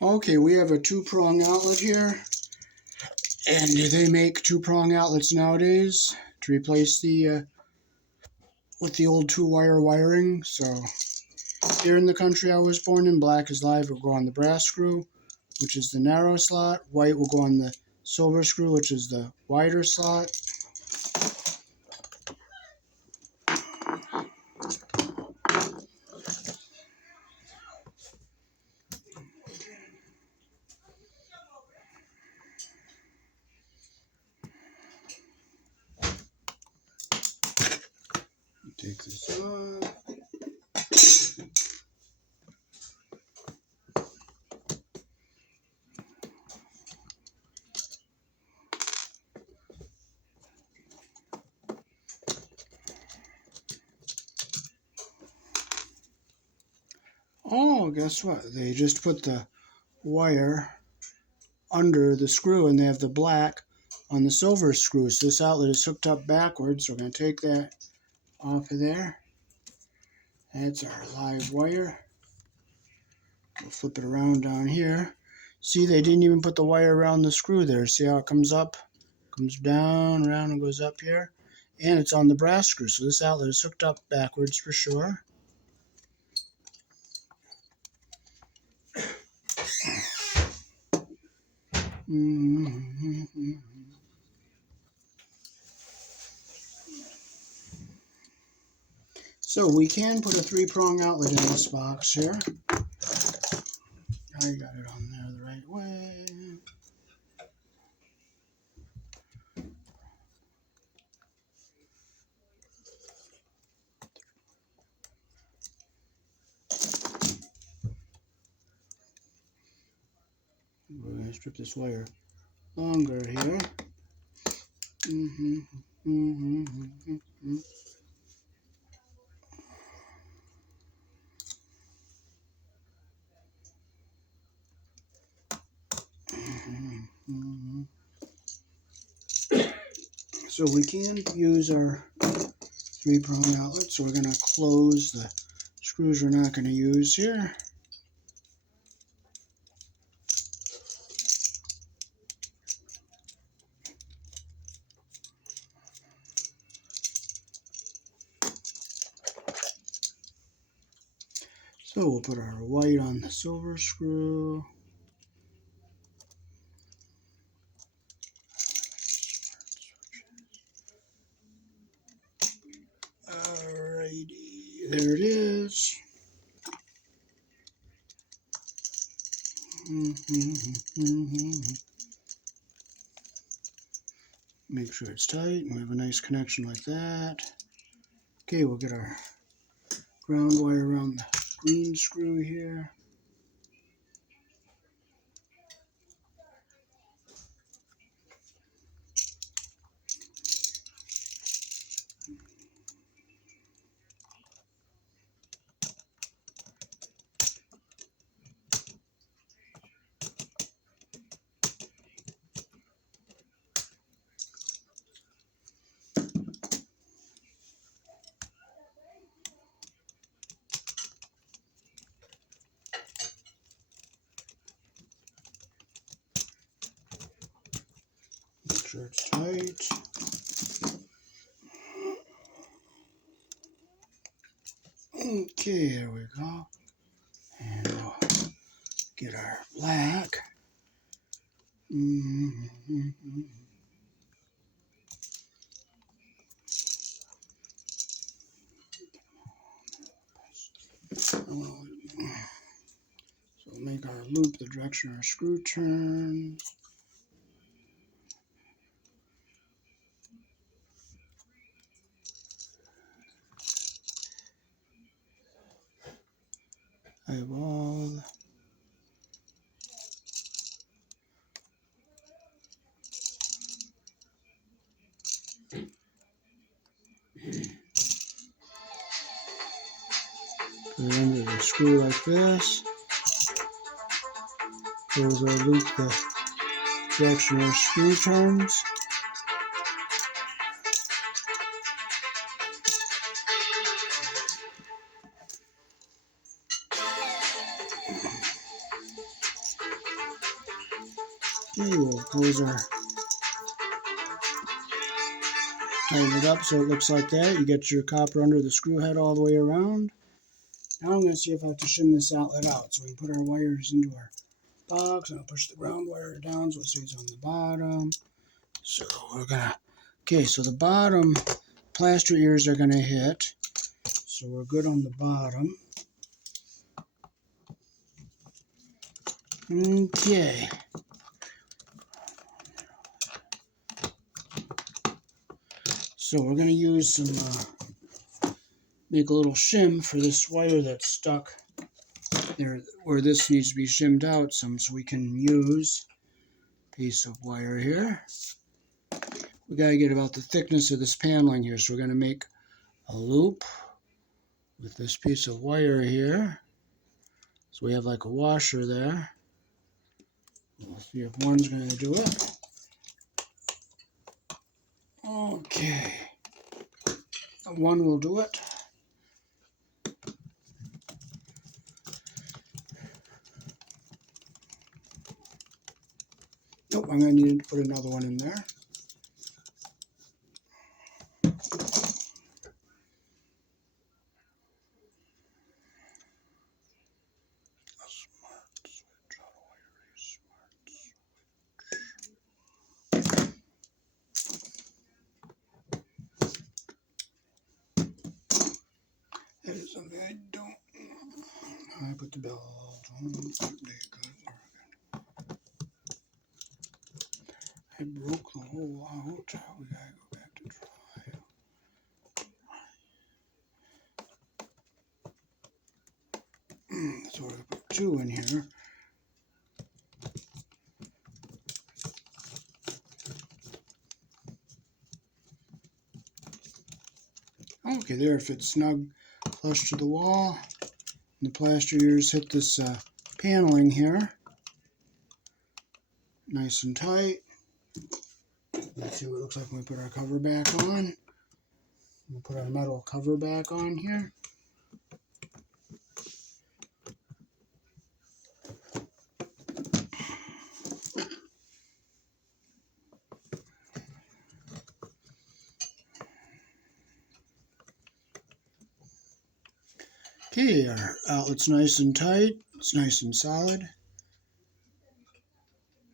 Okay, we have a two-prong outlet here, and they make two-prong outlets nowadays to replace the with the old two-wire wiring. So here in the country I was born in, black is live will go on the brass screw, which is the narrow slot. White will go on the silver screw, which is the wider slot. Take this off. Oh, guess what? They just put the wire under the screw and they have the black on the silver screw. So this outlet is hooked up backwards. So we're going to take that off of there. That's our live wire. We'll flip it around down here. See, they didn't even put the wire around the screw there. See how it comes up, comes down, around, and goes up here? And it's on the brass screw, so this outlet is hooked up backwards for sure. So we can put a three-prong outlet in this box here. I got it on there the right way. We're going to strip this wire longer here. So we can use our three-prong outlet. So we're going to close the screws we're not going to use here. So we'll put our white on the silver screw. Alrighty, there it is. Make sure it's tight. We have a nice connection like that. Okay, we'll get our ground wire around the green screw here. Make sure it's tight. Okay, there we go. And we'll get our black. So we'll make our loop the direction our screw turns. I have all the end of the screw like this. Goes our loop the direction our screw turns. Okay, we'll close our, tighten it up so it looks like that. You get your copper under the screw head all the way around. Now I'm going to see if I have to shim this outlet out so we can put our wires into our box. And I'll push the ground wire down so it stays on the bottom. So we're going to, okay, so the bottom plaster ears are going to hit. So we're good on the bottom. Okay. So we're going to use some, make a little shim for this wire that's stuck there, where this needs to be shimmed out some, so we can use a piece of wire here. We got to get about the thickness of this paneling here, so we're going to make a loop with this piece of wire here. So we have like a washer there. We'll see if one's going to do it. Okay. One will do it. Nope, I'm going to need to put another one in there. That is something I don't. I put the belt on. I broke the hole out. We gotta go back to try. So we're gonna put two in here. Okay, there it fits snug, flush to the wall. And the plaster ears hit this paneling here. Nice and tight. Let's see what it looks like when we put our cover back on. We'll put our metal cover back on here. Okay, our outlet's nice and tight. It's nice and solid.